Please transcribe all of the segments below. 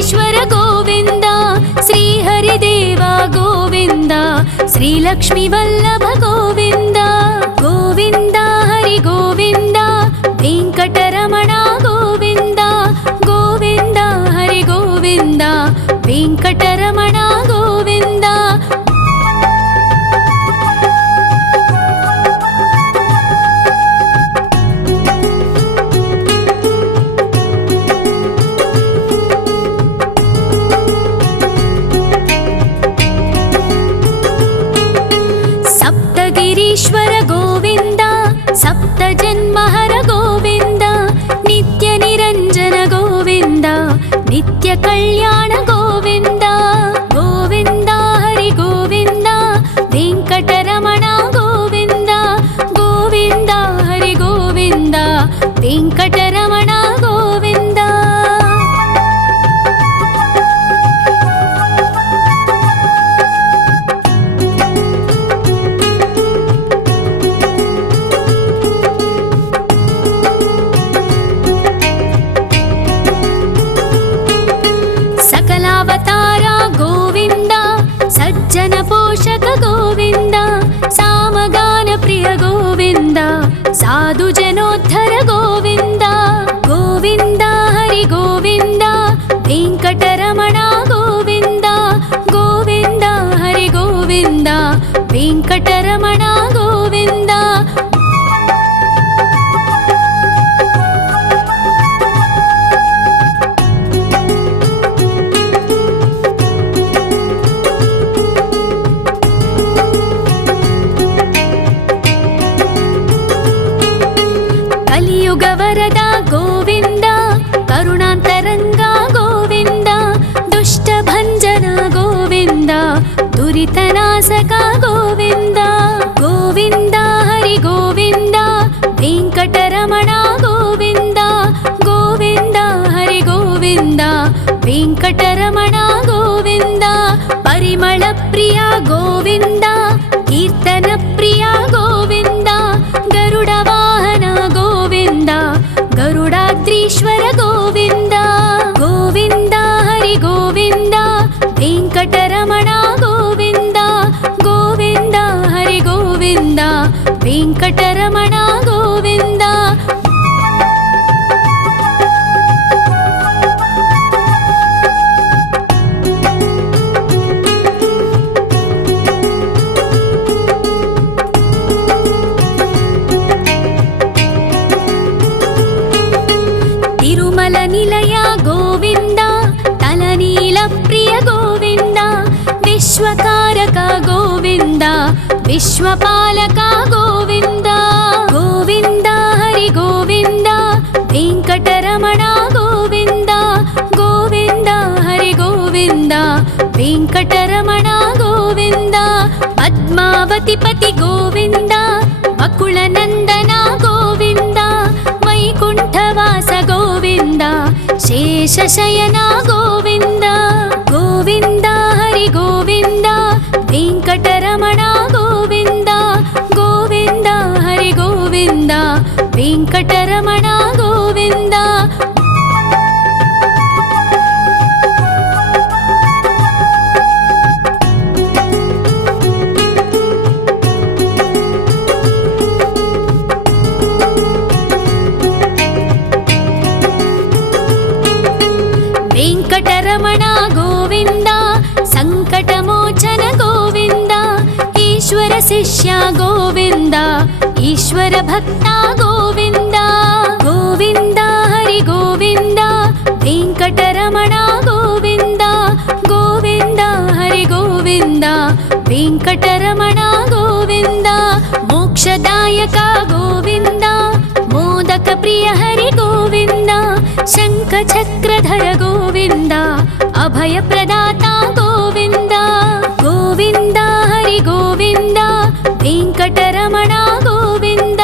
వెంకటేశ్వర గోవింద, శ్రీహరిదేవ గోవింద, శ్రీలక్ష్మీ వల్లభ గోవింద. గోవింద హరి గోవింద, వెంకటరమణ గోవింద. గోవింద హరి గోవింద, వెంకటరమణ గోవింద. సప్తగిరీశ్వర గోవింద, సప్త జన్మహర గోవింద, నిత్య నిరంజన గోవింద, నిత్య కళ్యాణ గోవింద. గోవింద హరి గోవింద, వెంకటరమణ గోవింద. గోవింద హరి గోవింద, వెంకటరమణ గోవింద. సకలావతార గోవింద, సజ్జన పోషక గోవింద, సామగాన ప్రియ గోవింద, సాధు జనోద్ధర గోవింద. గోవింద హరి గోవింద, వెంకటరమణ గోవింద. గోవింద హరి గోవింద, వెంకటరమణ గోవింద. కలియుగ వరద గోవింద, కరుణాంతరంగ గోవింద, దుష్ట భంజన గోవింద, దురితనాశక గోవింద. గోవింద హరి గోవింద, వెంకటరమణ గోవింద. గోవింద హరి గోవింద, వెంకటరమణ గోవింద. పరిమళ ప్రియ గోవింద, కీర్తన ప్రియ గోవింద, గరుడ వాహన గోవింద, గరుడాద్రీశ్వర గోవింద. గోవింద హరి గోవింద, వెంకటరమణ గోవింద. గోవింద హరి గోవింద, వెంకటరమణ గోవింద. తిరుమల నిలయ గోవింద, తలనీల ప్రియ గోవింద, విశ్వకారక గోవింద, విశ్వపాలక గోవింద. గోవింద హరి గోవింద, వెంకటరమణ గోవింద. గోవింద హరి గోవింద, వెంకటరమణ గోవింద. పద్మావతి పతి గోవింద, వకుళ నందన గోవింద, వైకుంఠవాస గోవింద, శేషశయన గోవింద. గోవింద హరి గోవింద, వెంకటరమణ గోవింద. గోవింద హరి గోవింద, వెంకటరమణ గోవింద. వెంకటరమణ గోవింద, సంకటమోచన గోవింద, ఈశ్వర శిష్య గోవింద, ఈశ్వర భక్త గోవింద. గోవింద హరి గోవింద, వెంకటరమణ గోవింద. గోవింద హరి గోవింద, వెంకటరమణ గోవింద. మోక్షదాయక గోవింద, మోదక ప్రియ హరి గోవింద, శంఖ చక్రధర గోవింద, అభయ ప్రదాత గోవింద. గోవింద హరి గోవింద, వెంకటరమణ గోవింద.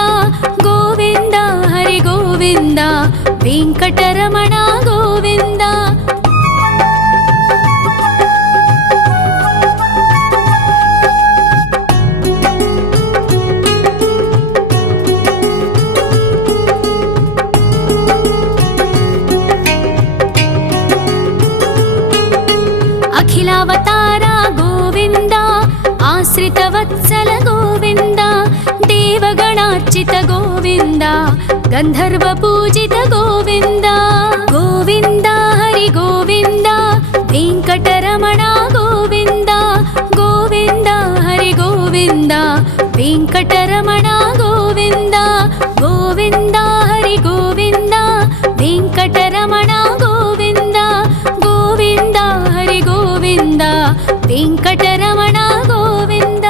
గోవింద హరి గోవింద, వెంకటరమణ గోవింద. आश्रितवत्सल गोविन्द देवगणार्चित गोविन्द गन्धर्वपूजित गोविन्द गोविन्द हरि गोविन्द वेङ्कटरमण गोविन्द गोविन्द हरि गोविन्द वेङ्कटरमण गोविन्द गोविन्द हरि गोविन्द वेङ्कटरमण गोविन्द गोविन्द हरि गोविन्द वेङ्कटरमण गोविन्द।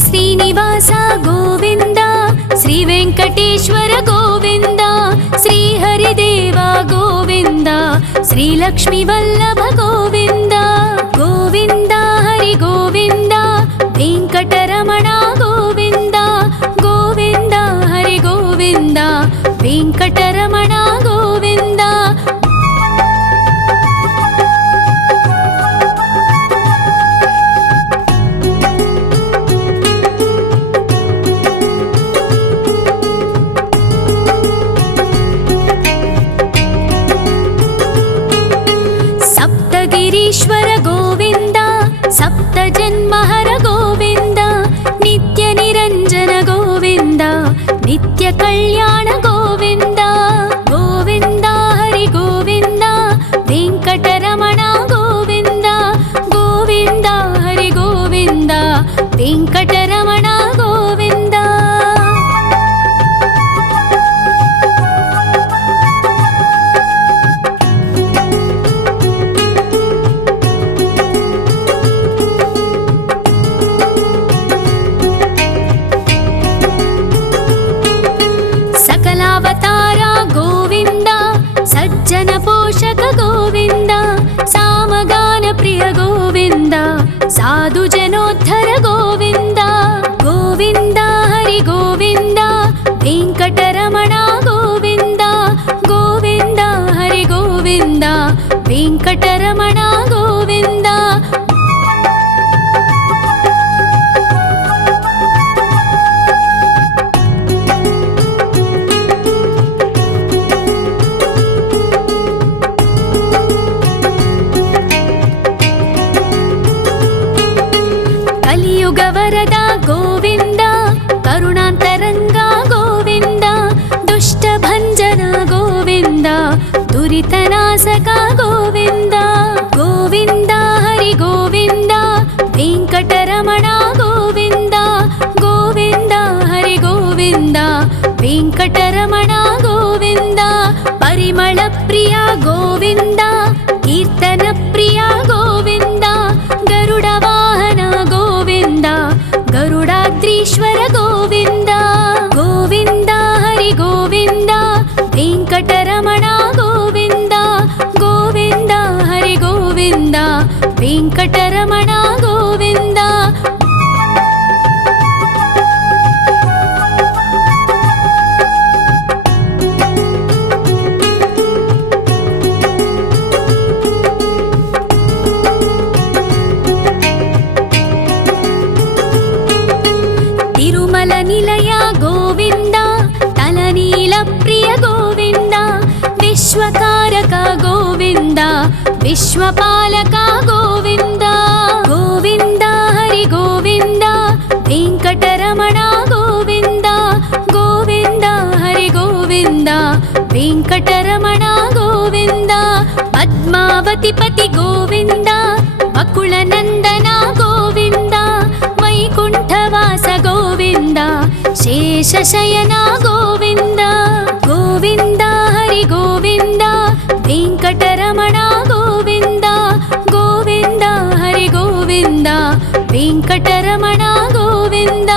श्रीनिवास गोविन्द श्री वेङ्कटेश्वर गोविन्द श्री हरिदेव गोविन्द श्री लक्ष्मीवल्लभ गोविन्द गोविन्द हरि गोविन्द वेङ्कटरमण गोविन्द गोविन्द हरि गोविन्द वेङ्कटरमण गोविन्द। गिरीश्वर गोविन्द सप्तजन्महर गोविन्द नित्यनिरञ्जन गोविन्द नित्यकल्याण गोविन्द गोविन्द हरि गोविन्द वेङ्कटरमण गोविन्द गोविन्द हरि गोविन्द वेङ्कटरमण गोविन्द। सकलावतार गोविन्द सज्जन पोषक गोविन्द सामगान प्रिय गोविन्द साधु जनोद्धर गोविन्द गोविन्द हरि गोविन्द वेङ्कटरमण गोविन्द गोविन्द हरि गोविन्द वेङ्कटरमण गोविन्द। कलियुगवरद गोविन्द करुणान्तरङ्ग गोविन्द दुष्टभञ्जन गोविन्द दुरितनाशक गोविन्द गोविन्द हरि गोविन्द वेङ्कटरमण गोविन्द गोविन्द हरि गोविन्द वेङ्कटरमण गोविन्द। परिमल प्रिय गोविन्द कीर्तन प्रिय गोविन्द गरुड वाहन गोविन्द गरुडाद्रीश्वर गोविन्द गोविन्द हरि गोविन्द वेङ्कटरमण गोविन्द गोविन्द हरि गोविन्द वेङ्कटरमण गोविन्द। तिरुमल निलय गोविन्द तलनील प्रिय गोविन्द विश्वकारक गोविन्द विश्वपालक गोविन्द गोविन्द हरि गोविन्द वेङ्कटरमण गोविन्द गोविन्द हरि गोविन्द वेङ्कटरमण गोविन्द। पद्मावति पति गोविन्द बकुलनन्दन गोविन्द वैकुण्ठवास गोविन्द शेषशयन गोविन्द गोविन्द हरि गोविन्द वेङ्कटरमण गोविन्द गोविन्द हरि गोविन्द वेङ्कटरमण गोविन्द।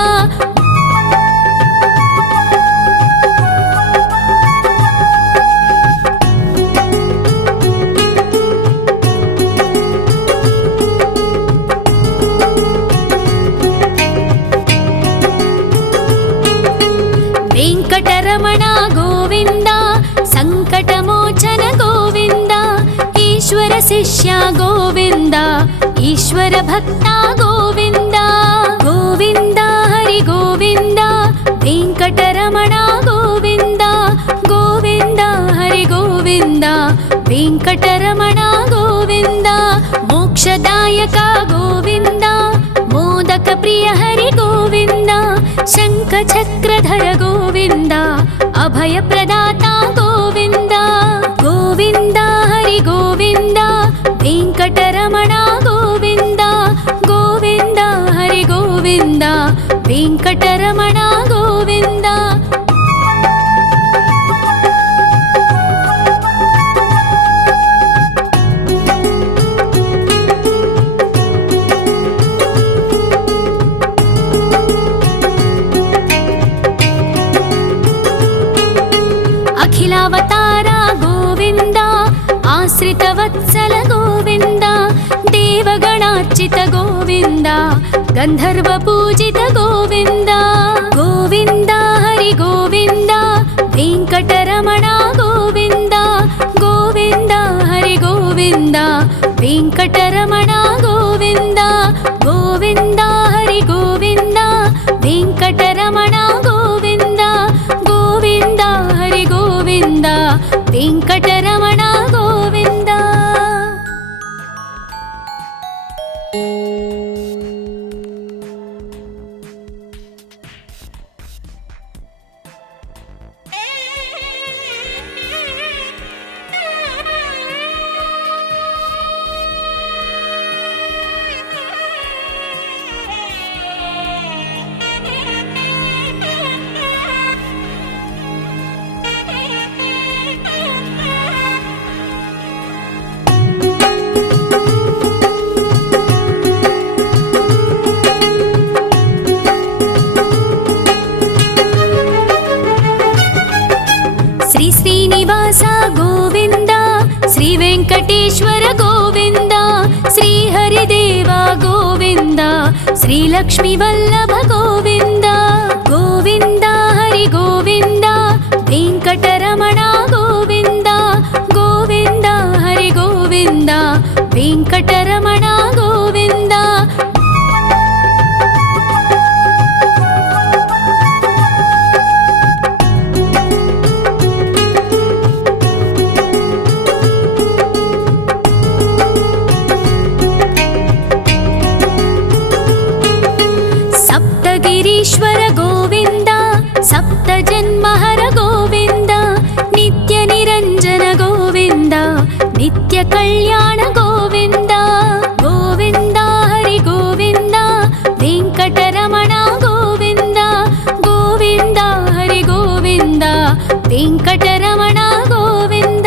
వెంకటరమణ గోవింద సంకటమోచన గోవింద ఈశ్వర శిష్య గోవింద ఈశ్వర భక్త గోవింద గోవింద హరి గోవింద వెంకటరమణ గోవింద గోవింద హరి గోవింద వెంకటరమణ గోవింద మోక్షదాయక గోవింద మోదక ప్రియ హరి గోవింద శంఖ చక్రధర గోవింద అభయ ప్రదాత గోవింద గోవింద హరి గోవింద వెంకటరమణ గోవింద గోవింద హరి గోవింద వెంకటరమణ గోవింద అఖిలావతార గోవింద ఆశ్రిత వత్సల గోవింద దేవగణార్చిత గోవింద గంధర్వ పూజిత గోవింద గోవింద హరి గోవింద వెంకటరమణ గోవింద గోవింద హరి గోవింద వెంకటరమణ గోవింద గోవింద హరి గోవింద వెంకటరమణ గోవింద గోవింద హరి గోవింద వెంకటరమణ గోవింద శ్రీ శ్రీనివాస గోవింద శ్రీ వెంకటేశ్వర గోవింద శ్రీ హరిదేవ గోవింద శ్రీ లక్ష్మీ వల్లభ గోవింద గోవింద హరి గోవింద వెంకటరమణ గోవింద గోవింద హరి గోవింద వెంకటరమణ గోవింద సప్తగిరీశ్వర గోవింద సప్త జన్మహర గోవింద నిత్య నిరంజన గోవింద నిత్య కళ్యాణ గోవింద గోవింద హరి గోవింద వెంకటరమణ గోవింద గోవింద హరి గోవింద వెంకటరమణ గోవింద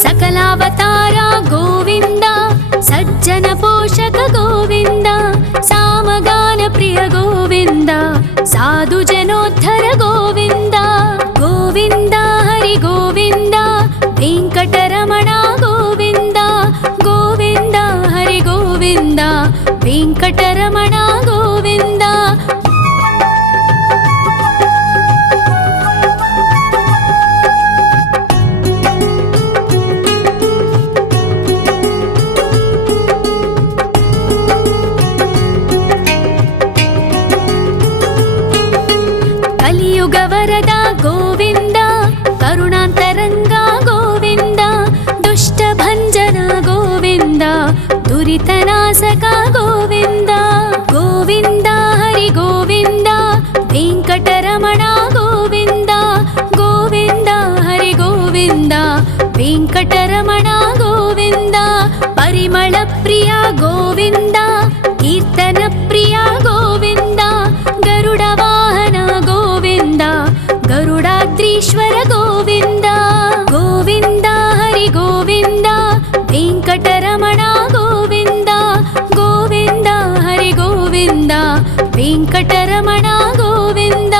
సకలావతార గోవింద సజ్జన పోషక గోవింద సామగాన ప్రియ గోవింద సాధు జనోద్ధర గోవింద గోవింద హరి గోవింద వెంకటరమణ గోవింద గోవింద హరి గోవింద వెంకటరమణ గోవింద కలియుగ వరద గోవింద కరుణాంతరంగ గోవింద దుష్ట భంజన గోవింద దురితనాశక గోవింద గోవింద హరి గోవింద వెంకటరమణ గోవింద గోవింద హరి గోవింద వెంకటరమణ గోవింద పరిమళ ప్రియ గోవింద కీర్తన ప్రియ గోవింద గరుడ వాహన గోవింద గరుడాద్రీశ్వర గోవింద గోవింద హరి గోవింద వెంకటరమణ గోవింద గోవింద హరి గోవింద వెంకటరమణ గోవింద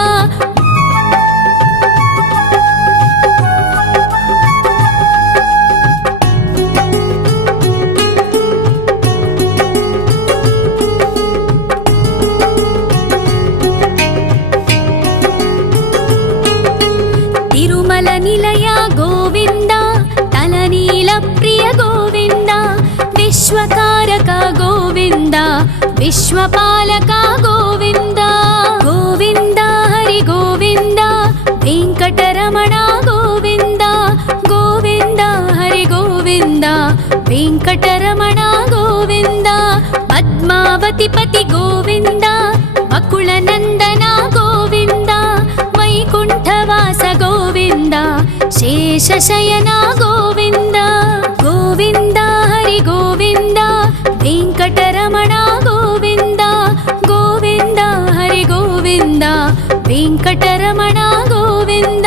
ವಿಶ್ವಕಾರಕ ಗೋವಿಂದ ವಿಶ್ವಪಾಲಕ ಗೋವಿಂದ ಗೋವಿಂದ ಹರಿ ಗೋವಿಂದ ವೆಂಕಟರಮಣ ಗೋವಿಂದ ಗೋವಿಂದ ಹರಿ ಗೋವಿಂದ ವೆಂಕಟರಮಣ ಗೋವಿಂದ ಪದ್ಮಾವತಿ ಪತಿ ಗೋವಿಂದ ಬಕುಳ ನಂದನ ಗೋವಿಂದ ವೈಕುಂಠವಾಸ ಗೋವಿಂದ ಶೇಷಶಯನ ಗೋವಿಂದ ಗೋವಿಂದ ಹರಿ ಗೋವಿಂದ ವೆಂಕಟರಮಣ ಗೋವಿಂದ ಗೋವಿಂದ ಹರಿ ಗೋವಿಂದ ವೆಂಕಟರಮಣ ಗೋವಿಂದ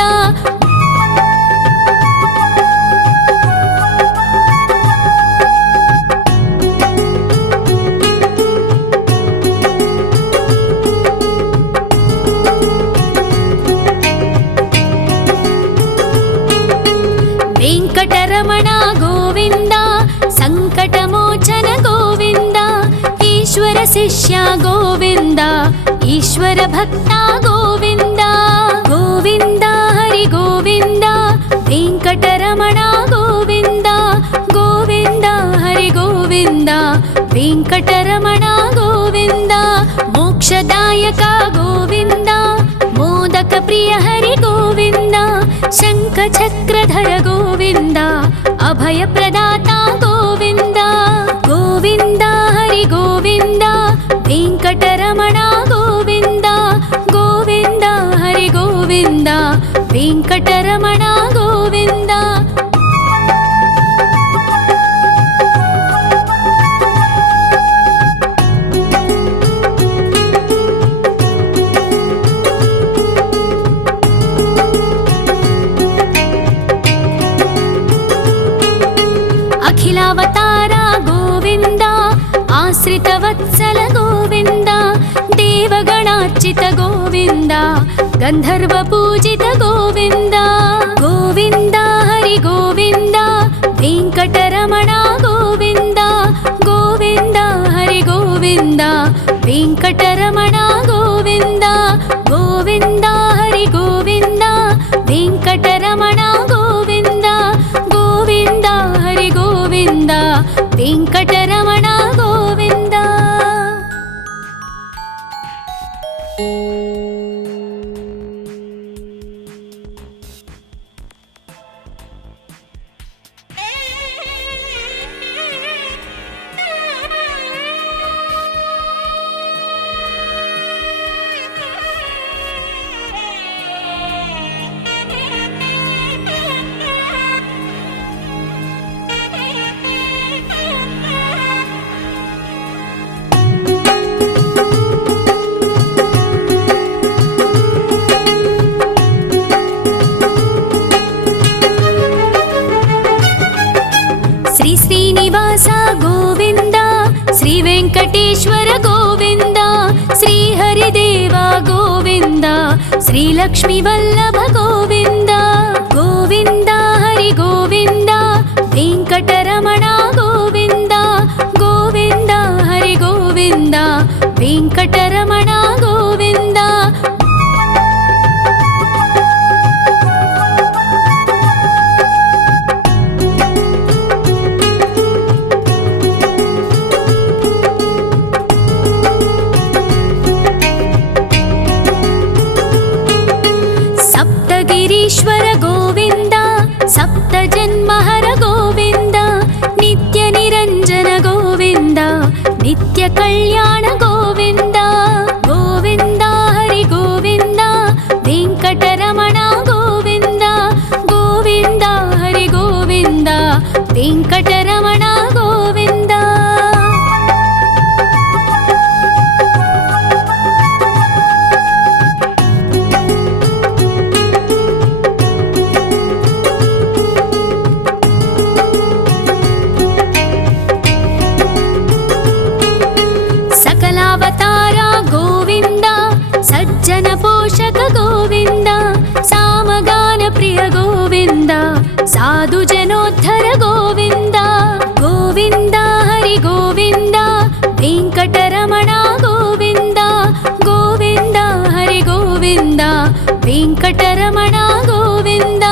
ವೆಂಕಟರಮಣ ಗೋವಿಂದ ಸಂಕಟಮೋಚನ ಗೋವಿಂದ ಈಶ್ವರ ಶಿಷ್ಯ ಗೋವಿಂದ ಈಶ್ವರ ಭಕ್ತ ಗೋವಿಂದ ಗೋವಿಂದ ಹರಿ ಗೋವಿಂದ ವೆಂಕಟರಮಣ ಗೋವಿಂದ ಗೋವಿಂದ ಹರಿ ಗೋವಿಂದ ವೆಂಕಟರಮಣ ಗೋವಿಂದ ಮೋಕ್ಷದಾಯಕ ಗೋವಿಂದ ಮೋದಕ ಪ್ರಿಯ ಹರಿ ಗೋವಿಂದ ಶಂಖ ಚಕ್ರಧರ ಗೋವಿಂದ ಅಭಯ ಪ್ರದಾತ ಗೋವಿಂದ ಗೋವಿಂದ ಹರಿ ಗೋವಿಂದ ವೆಂಕಟರಮಣ ಗೋವಿಂದ ಗೋವಿಂದ ಹರಿ ಗೋವಿಂದ ವೆಂಕಟರಮಣ ಗೋವಿಂದ ಅಖಿಲಾವತಾರ ಗೋವಿಂದ ಆಶ್ರಿತವತ್ಸಲ ಗೋವಿಂದ ದೇವಗಣಾರ್ಚಿತ ಗೋವಿಂದ ಗಂಧರ್ವ ಪೂಜಿತ ಗೋವಿಂದ ಗೋವಿಂದ ಹರಿ ಗೋವಿಂದ ವೆಂಕಟರಮಣ ಗೋವಿಂದ ಗೋವಿಂದ ಹರಿ ಗೋವಿಂದ ವೆಂಕಟರಮಣ ಗೋವಿಂದ ಗೋವಿಂದ ಹರಿ ಗೋವಿಂದ ವೆಂಕಟರಮಣ ಗೋವಿಂದ ಗೋವಿಂದ ಹರಿ ಗೋವಿಂದ ವೆಂಕಟರಮಣ ಗೋವಿಂದ ಶ್ರೀ ಶ್ರೀನಿವಾಸ ಗೋವಿಂದ ಶ್ರೀ ವೆಂಕಟೇಶ್ವರ ಗೋವಿಂದ ಶ್ರೀ ಹರಿದೇವ ಗೋವಿಂದ ಶ್ರೀ ಲಕ್ಷ್ಮೀ ವಲ್ಲಭ ಗೋವಿಂದ ಗೋವಿಂದ ಹರಿ ಗೋವಿಂದ ವೆಂಕಟರಮಣ ಗೋವಿಂದ ಗೋವಿಂದ ಹರಿ ಗೋವಿಂದ ವೆಂಕಟರಮಣ ಗೋವಿಂದ ಸಪ್ತಗಿರೀಶ್ವರ ಗೋವಿಂದ ಸಪ್ತ ಜನ್ಮಹರ ಗೋವಿಂದ ನಿತ್ಯ ನಿರಂಜನ ಗೋವಿಂದ ನಿತ್ಯ ಕಲ್ಯಾಣ ಗೋವಿಂದ ಗೋವಿಂದ ಹರಿ ಗೋವಿಂದ ವೆಂಕಟರಮಣ ಗೋವಿಂದ ಗೋವಿಂದ ಹರಿ ಗೋವಿಂದ ವೆಂಕಟರಮಣ ಗೋವಿಂದ ಸಕಲಾವತಾರ ಗೋವಿಂದ ಸಜ್ಜನ ಪೋಷಕ ಗೋವಿಂದ ಸಾಮಗಾನ ಪ್ರಿಯ ಗೋವಿಂದ ಸಾಧು ಜನೋದ್ಧರ ಗೋವಿಂದ ಗೋವಿಂದ ಹರಿ ಗೋವಿಂದ ವೆಂಕಟರಮಣ ಗೋವಿಂದ ಗೋವಿಂದ ಹರಿ ಗೋವಿಂದ ವೆಂಕಟರಮಣ ಗೋವಿಂದ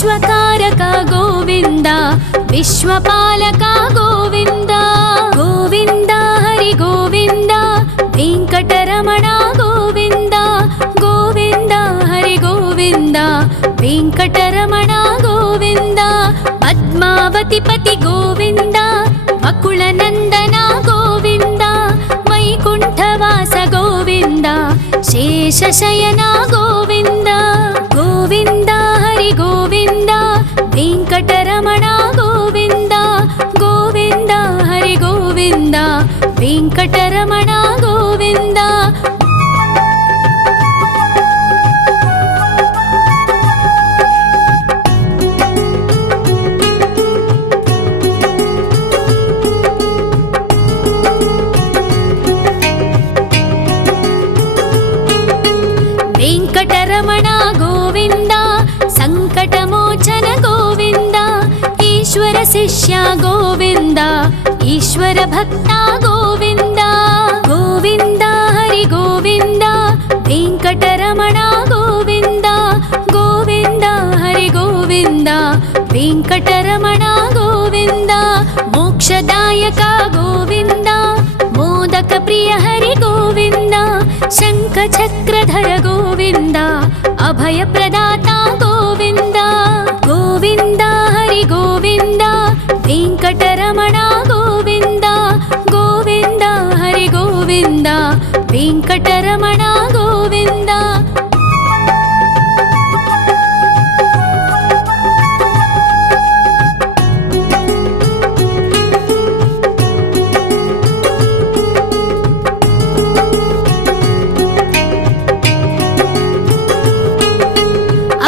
विश्वकारक गोविन्द विश्वपालक गोविन्द गोविन्द हरि गोविन्द वेङ्कटरमण गोविन्द गोविन्द हरि गोविन्द वेङ्कटरमण गोविन्द पद्मावतिपति गोविन्द वकुलनन्दन गोविन्द वैकुण्ठवास गोविन्द शेषशयन गोविन्द गोविन्द हरि गोविन्द वेङ्कटरमण गोविन्द गोविन्द हरि गोविन्द वेङ्कटरमण गोविन्द वेङ्कटरमण गोविन्द सङ्कटमोचन गोविन्द ईश्वर शिष्य गोविन्द ईश्वर भक्त गोविन्द गोविन्द हरि गोविन्द वेङ्कटरमण गोविन्द गोविन्द हरि गोविन्द वेङ्कटरमण गोविन्द मोक्षदायक गोविन्द मोदक प्रिय हरि गोविन्द शङ्खचक्रधर गोविन्द अभयप्रदाता गोविन्द गोविन्द हरि गोविन्द वेङ्कटरमण गोविन्द गोविन्द हरि गोविन्द वेङ्कटरमण गोविन्द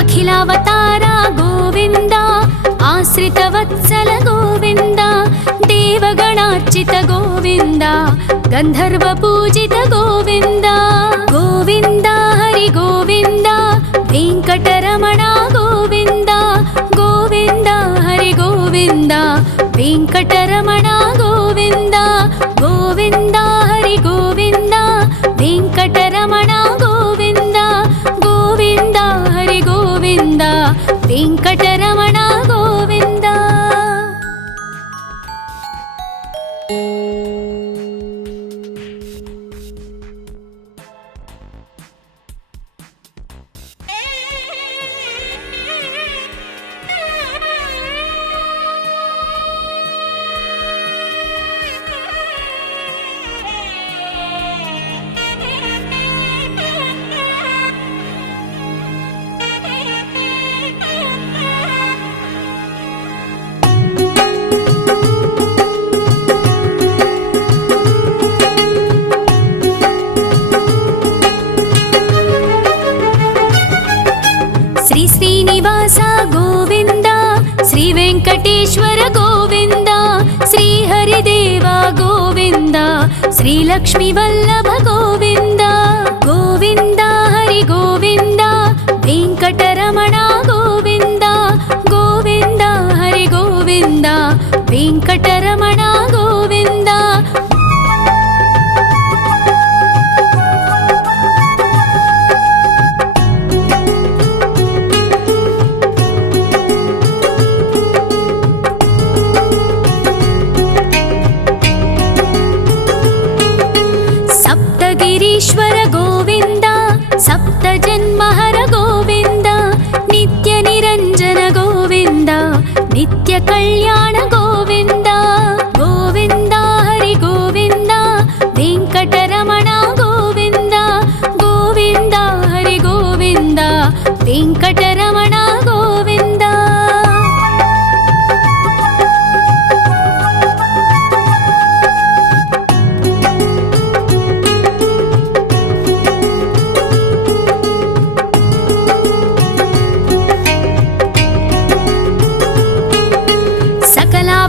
अखिलावतार गोविन्द आश्रितवत्सल गोविन्द देवगणार्चित गोविन्द गन्धर्वपूजित गोविन्द गोविन्द हरि गोविन्द वेङ्कटरमण गोविन्द गोविन्द हरि गोविन्द वेङ्कटरमण गोविन्द गोविन्द हरि गोविन्द वेङ्कटरमण गोविन्द गोविन्द हरि गोविन्द वेङ्कटरमण गोविन्द श्री श्रीनिवास गोविन्द श्री वेङ्कटेश्वर गोविन्द श्री हरिदेव गोविन्द श्री लक्ष्मीवल्लभ गोविन्द गोविन्द हरि गोविन्द वेङ्कटरमण गोविन्द गोविन्द हरि गोविन्द वेङ्कटरमण गोविन्द सप्तगिरीश्वर गोविन्द सप्तजन्महर गोविन्द नित्यनिरञ्जन गोविन्द नित्यकल्याण गोविन्द गोविन्द हरि गोविन्द वेङ्कटरमण गोविन्द गोविन्द हरि गोविन्द वेङ्कटरमण गोविन्द सकला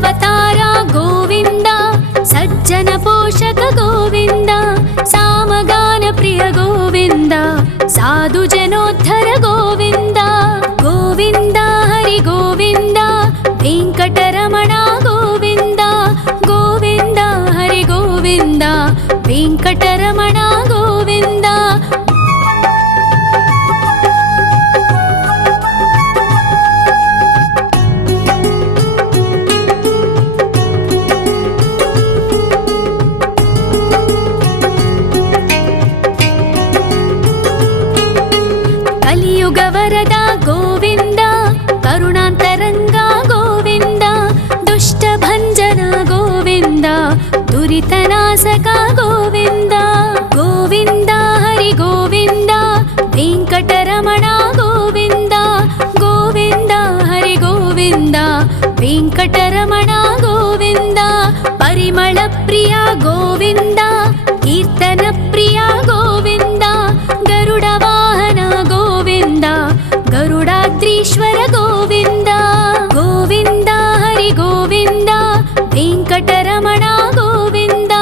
ವೆಂಕಟರಮಣ ಗೋವಿಂದ. ಪರಿಮಳ ಪ್ರಿಯ ಗೋವಿಂದ, ಕೀರ್ತನ ಪ್ರಿಯ ಗೋವಿಂದ. ಗರುಡ ವಾಹನ ಗೋವಿಂದ, ಗರುಡಾದ್ರೀಶ್ವರ ಗೋವಿಂದ. ಗೋವಿಂದ ಹರಿ ಗೋವಿಂದ, ವೆಂಕಟರಮಣ ಗೋವಿಂದ.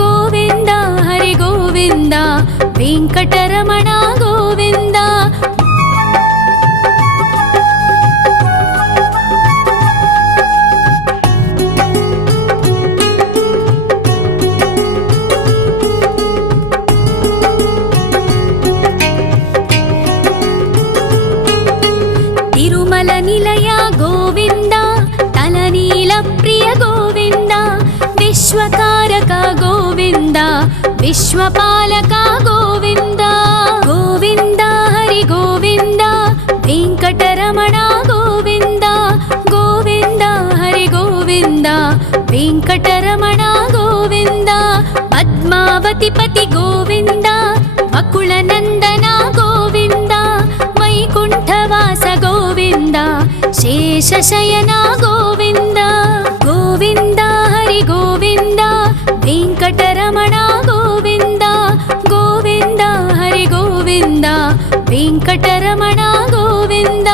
ಗೋವಿಂದ ಹರಿ ಗೋವಿಂದ, ವೆಂಕಟರಮಣ ಗೋವಿಂದ. ತಿರುಮಲ ನಿಲಯ ಗೋವಿಂದ, ತಲನೀಲ ಪ್ರಿಯ ಗೋವಿಂದ. ವಿಶ್ವಕಾರಕ ಗೋವಿಂದ, ವಿಶ್ವಪಾಲಕ ಗೋವಿಂದ. ಗೋವಿಂದ ಹರಿ ಗೋವಿಂದ, ವೆಂಕಟರಮಣ ಗೋವಿಂದ. ಗೋವಿಂದ ಹರಿ ಗೋವಿಂದ, ವೆಂಕಟರಮಣ ಗೋವಿಂದ. ಪದ್ಮಾವತಿ ಪತಿ ಗೋವಿಂದ, ಅಕುಳ ನಂದನ ಗೋವಿಂದ. ವೈಕುಂಠವಾಸ ಗೋವಿಂದ, ಶೇಷಶಯನ ಗೋವಿಂದ. ಗೋವಿಂದ ಹರಿ ಗೋವಿಂದ, ವೆಂಕಟರಮಣ ಗೋವಿಂದ. ಗೋವಿಂದ ಹರಿ ಗೋವಿಂದ, ವೆಂಕಟರಮಣ ಗೋವಿಂದ.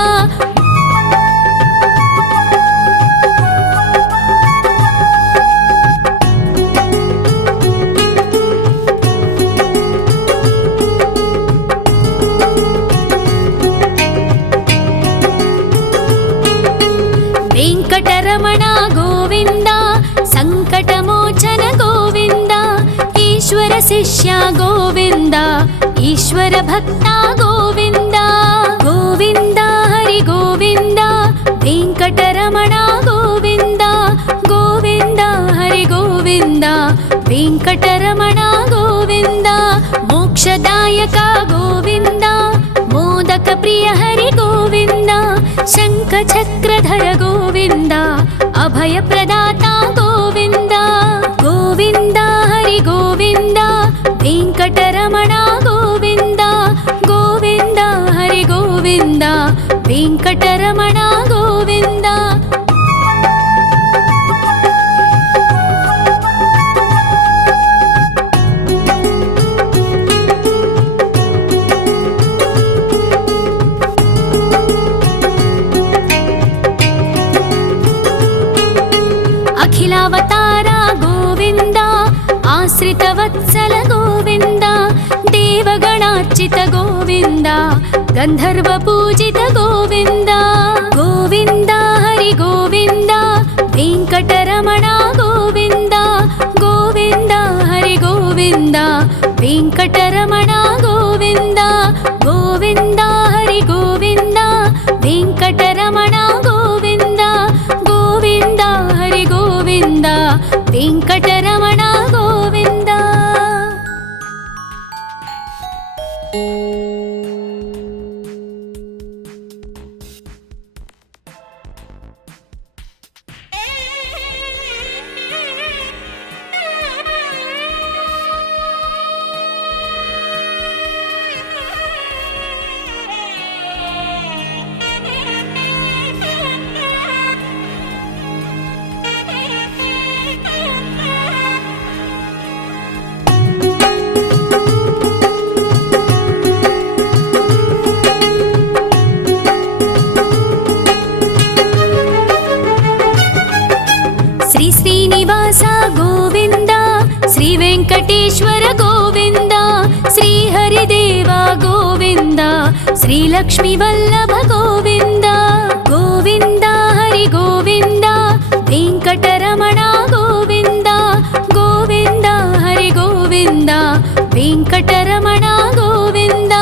ವೆಂಕಟರಮಣ ಗೋವಿಂದ, ಸಂಕಟಮೋಚನ ಗೋವಿಂದ. ಈಶ್ವರ ಶಿಷ್ಯ ಗೋವಿಂದ, ಈಶ್ವರ ಭಕ್ತ ಗೋವಿಂದ. ಗೋವಿಂದ ಹರಿ ಗೋವಿಂದ, ವೆಂಕಟರಮಣ ಗೋವಿಂದ. ಗೋವಿಂದ ಹರಿ ಗೋವಿಂದ, ವೆಂಕಟರಮಣ ಗೋವಿಂದ. ಮೋಕ್ಷದಾಯಕ ಗೋವಿಂದ, ಮೋದಕ ಪ್ರಿಯ ಹರಿ ಗೋವಿಂದ. ಶಂಖ ಚಕ್ರಧರ ಗೋವಿಂದ, ಅಭಯ ಪ್ರದಾತ ಗೋವಿಂದ. ಗೋವಿಂದ ಹರಿ ಗೋವಿಂದ, ವೆಂಕಟರಮಣ ಗೋವಿಂದ. ಗೋವಿಂದ ಹರಿ ಗೋವಿಂದ, ವೆಂಕಟರಮಣ ಗೋವಿಂದ. ಅಖಿಲಾವತಾರ ಗೋವಿಂದ, ಆಶ್ರಿತ ವತ್ಸಲ ಗೋವಿಂದ. ದೇವಗಣಾರ್ಚಿತ ಗೋವಿಂದ, ಗಂಧರ್ವ ಪೂಜಿತ ಗೋವಿಂದ. ಗೋವಿಂದ ಹರಿ ಗೋವಿಂದ, ವೆಂಕಟರಮಣ ಗೋವಿಂದ. ಗೋವಿಂದ ಹರಿ ಗೋವಿಂದ, ವೆಂಕಟರಮಣ ಗೋವಿಂದ. ಗೋವಿಂದ ಹರಿ ಗೋವಿಂದ, ವೆಂಕಟರಮಣ ಗೋವಿಂದ. ಗೋವಿಂದ ಹರಿ ಗೋವಿಂದ, ವೆಂಕಟರಮಣ ಗೋವಿಂದ. ಶ್ರೀ ಶ್ರೀನಿವಾಸ ಗೋವಿಂದ, ಶ್ರೀ ವೆಂಕಟೇಶ್ವರ ಗೋವಿಂದ. ಶ್ರೀ ಹರಿದೇವ ಗೋವಿಂದ, ಶ್ರೀ ಲಕ್ಷ್ಮೀ ವಲ್ಲಭ ಗೋವಿಂದ. ಗೋವಿಂದ ಹರಿ ಗೋವಿಂದ, ವೆಂಕಟರಮಣ ಗೋವಿಂದ. ಗೋವಿಂದ ಹರಿ ಗೋವಿಂದ, ವೆಂಕಟರಮಣ ಗೋವಿಂದ.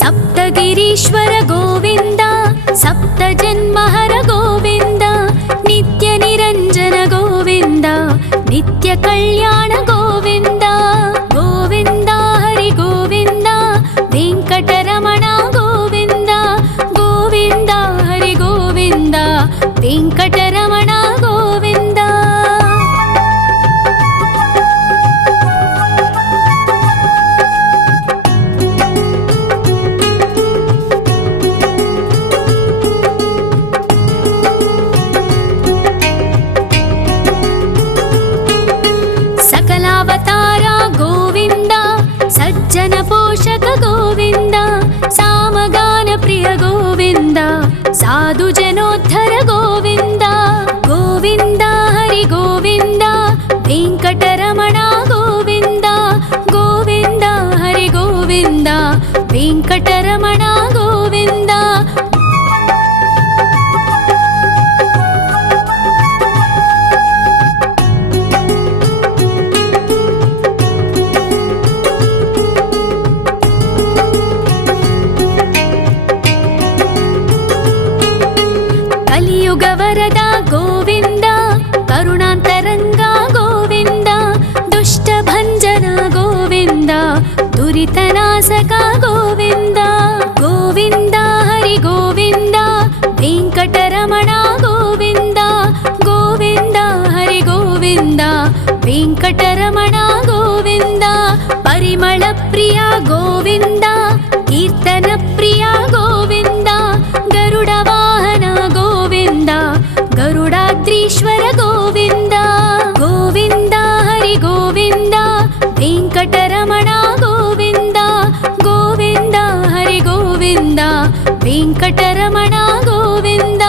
ಸಪ್ತಗಿರೀಶ್ವರ ಗೋವಿಂದ, ಸಪ್ತ ಜನ್ಮ కలియుగ వరద గోవింద, కరుణాంతరంగ గోవింద, దుష్ట భంజన గోవింద, దురితనాశక గోవింద. గోవింద హరి గోవింద, వెంకటరమణ గోవింద, గోవింద హరి గోవింద, వెంకటరమణ గోవింద. పరిమళ ప్రియ గోవింద, కీర్తన ప్రియ గోవింద, గరుడ వాహన గోవింద, గరుడాద్రీశ్వర గోవింద. గోవింద హరి గోవింద, వెంకటరమణ గోవింద, గోవింద హరి గోవింద, వెంకటరమణ గోవింద.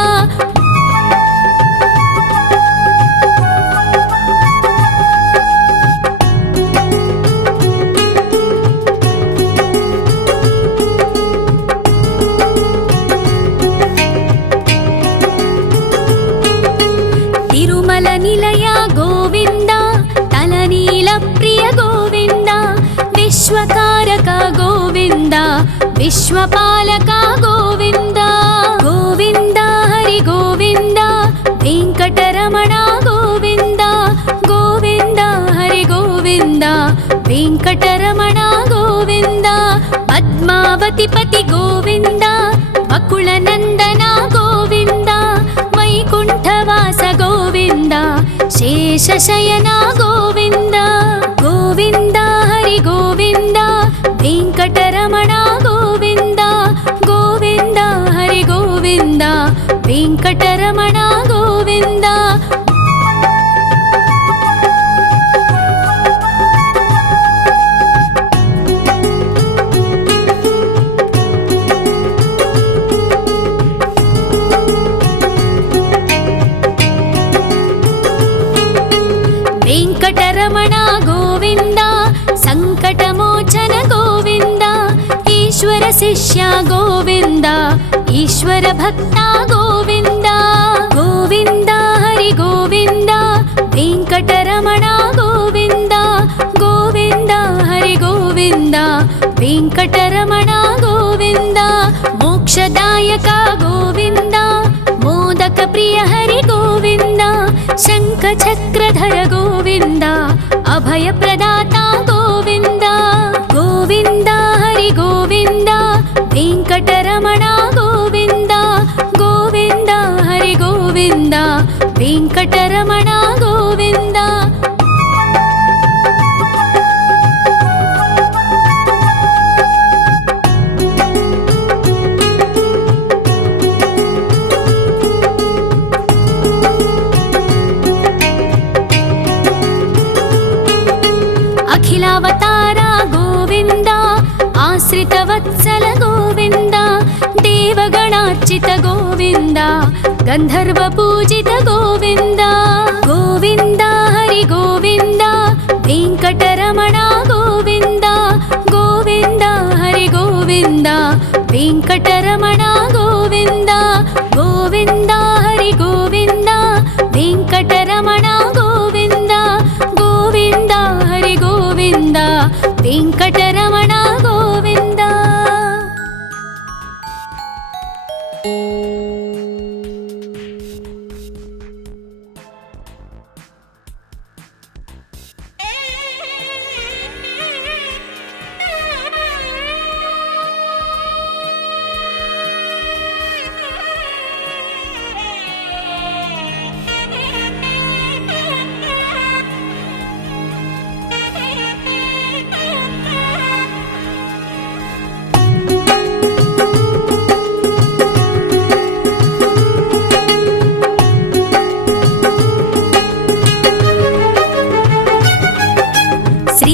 తిరుమల నిలయ గోవింద, తలనీల ప్రియ గోవింద, విశ్వకారక గోవింద, విశ్వపాలక గోవింద. గోవింద హరి గోవింద, వెంకటరమణ గోవింద, గోవింద హరి గోవింద, వెంకటరమణ గోవింద. పద్మావతి పతి గోవింద, అకుల నందన గోవింద, వైకుంఠవాస గోవింద, శేషశయన గోవింద. గోవింద హరి గోవింద, వెంకటరమణ గోవింద, గోవింద హరి గోవింద, వెంకటరమణ గోవింద. వెంకటరమణ గోవింద, సంకటమోచన గోవింద, ఈశ్వర శిష్య గోవింద, ఈశ్వర భక్త గోవింద. గోవింద హరి గోవింద, వెంకటరమణ గోవింద, గోవింద హరి గోవింద, వెంకటరమణ గోవింద. మోక్షదాయక గోవింద, మోదక ప్రియ హరి గోవింద, శంఖ చక్రధర గోవింద, అభయ ప్రదాత గోవింద. గోవింద హరి గోవింద, వెంకటరమణ గోవింద, గోవింద హరి గోవింద, వెంకటరమణ గోవింద. అఖిలావతార గోవింద, ఆశ్రిత వత్సల గోవింద, దేవగణార్చిత గోవింద, గంధర్వ పూజిత గోవింద. గోవింద హరి గోవింద, వెంకటరమణ గోవింద, గోవింద హరి గోవింద, వెంకటరమణ గోవింద. గోవింద హరి గోవింద, వెంకటరమణ గోవింద, గోవింద హరి గోవింద, వెంకటరమణ గోవింద.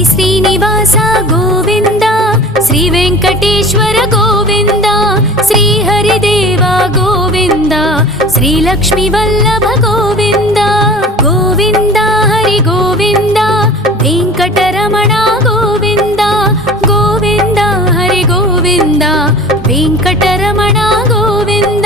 శ్రీనివాస గోవింద, శ్రీ వెంకటేశ్వర గోవింద, శ్రీ హరిదేవ గోవింద, శ్రీ లక్ష్మీ వల్లభ గోవింద. గోవింద హరి గోవింద, వెంకటరమణ గోవింద, గోవింద హరి గోవింద, వెంకటరమణ గోవింద.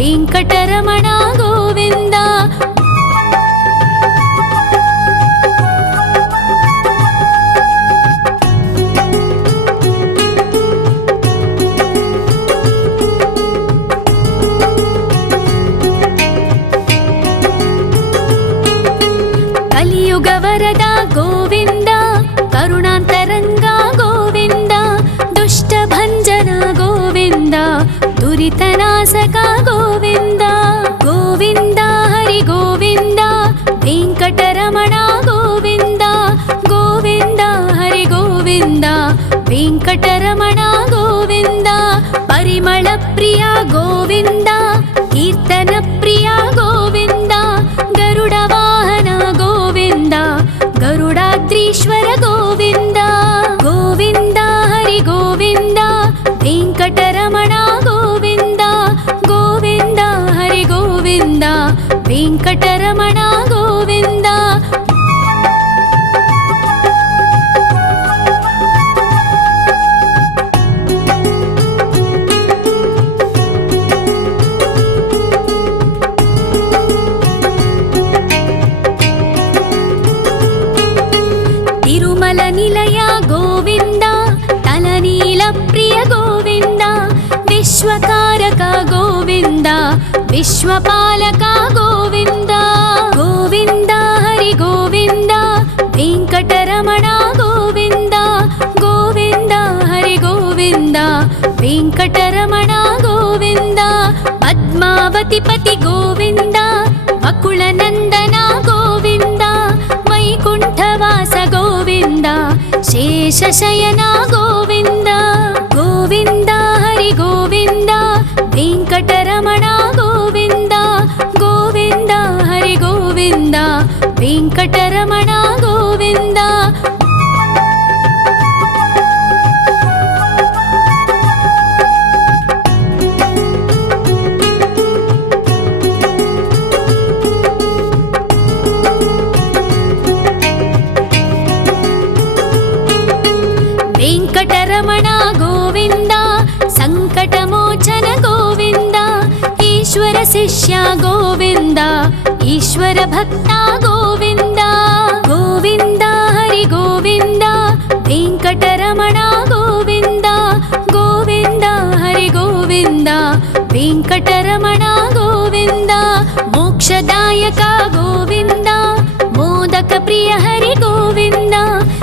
వెంకటరమణ గోవింద. కలియుగ వరద గోవింద, కరుణాంతరంగ గోవింద, దుష్ట భంజన గోవింద, దురితనాశక గోవింద. గోవింద హరి గోవింద, వెంకటరమణ గోవింద. గోవింద హరి గోవింద, వెంకటరమణ గోవింద. పరిమళ ప్రియ గోవింద, కీర్తన ప్రియ గోవింద. గరుడ వాహన గోవింద, గరుడాద్రీశ్వర గోవింద. గోవింద హరి గోవింద, వెంకటరమణ గోవింద. గోవింద హరి గోవింద, వెంకటరమణ గోవింద. తిరుమల నిలయ గోవింద, తలనీల ప్రియ గోవింద. విశ్వకారక గోవింద, విశ్వపాలక గోవింద. గోవింద హరి గోవింద, వెంకటరమణ గోవింద. గోవింద హరి గోవింద, వెంకటరమణ గోవింద. పద్మావతి పతి గోవింద, వకుళ నందన గోవింద. వైకుంఠవాస గోవింద, శేషశయన గోవింద. గోవింద హరి గోవింద, వెంకటరమణ గోవింద. గోవింద హరి గోవింద, వెంకటరమణ గోవింద. వెంకటరమణ గోవింద, సంకటమోచన గోవింద. ఈశ్వర శిష్య గోవింద, ఈశ్వర భక్త గోవింద. గోవింద హరి గోవింద, వెంకటరమణ గోవింద. గోవింద హరి గోవింద, వెంకటరమణ గోవింద. మోక్షదాయక గోవింద, మోదక ప్రియ హరి గోవింద.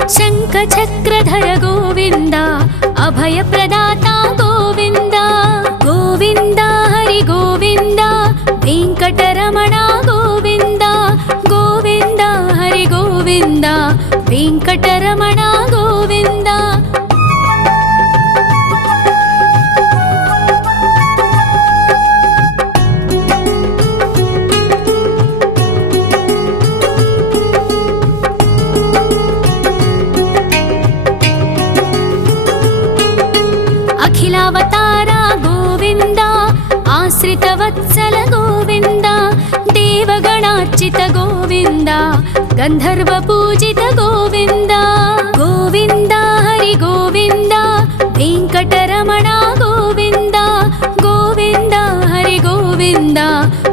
శంఖ చక్రధర గోవింద, అభయ ప్రదాత గోవింద. గోవింద హరి గోవింద, వెంకటరమణ గోవింద. గోవింద హరి గోవింద, వెంకటరమణ గోవింద. అఖిలావతార గోవింద, ఆశ్రిత వత్సల గోవింద. దేవగణార్చిత గోవింద, గంధర్వ పూజిత గోవింద. గోవింద హరి గోవింద, వెంకటరమణ గోవింద. గోవింద హరి గోవింద,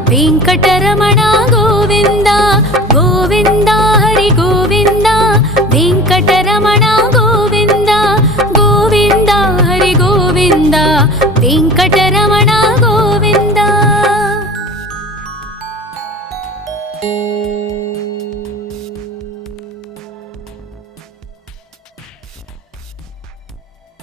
వెంకటరమణ గోవింద. గోవింద హరి గోవింద, వెంకటరమణ గోవింద. గోవింద హరి గోవింద, వెంకటరమణ